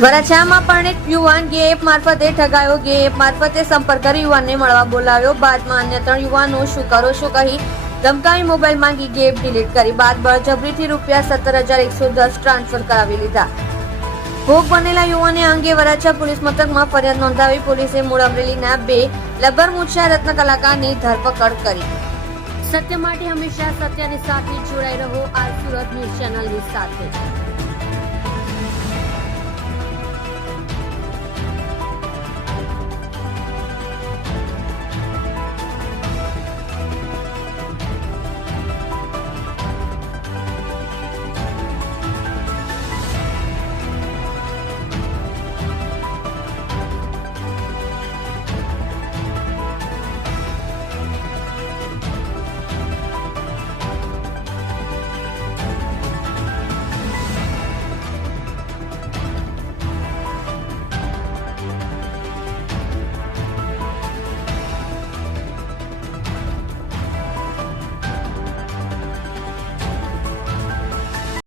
વરાછામાં પરણિત યુવાન ગે એપ મારફતે ઠગાયો. ગે એપ મારફતે સંપર્ક કરી યુવાનને મળવા બોલાવ્યો. બાદમાં અન્ય 3 યુવાનો શું કરો શું કહી ધમકાવી મોબાઈલ માંગી ગે એપ ડિલીટ કરી. બાદ બળજબરીથી ₹17,110 ટ્રાન્સફર કરાવી લીધા. ભોગ બનેલા યુવાને આ અંગે વરાછા પોલીસ મથકમાં ફરિયાદ નોંધાવી. પોલીસે મૂળ અમરેલીના 2 લબર-મૂછિયા રત્ન કલાકારની ધરપકડ કરી. સત્ય માટે હંમેશા સત્યની સાથે જોડાઈ રહો. આ સુરત ન્યૂઝ ચેનલની સાથે.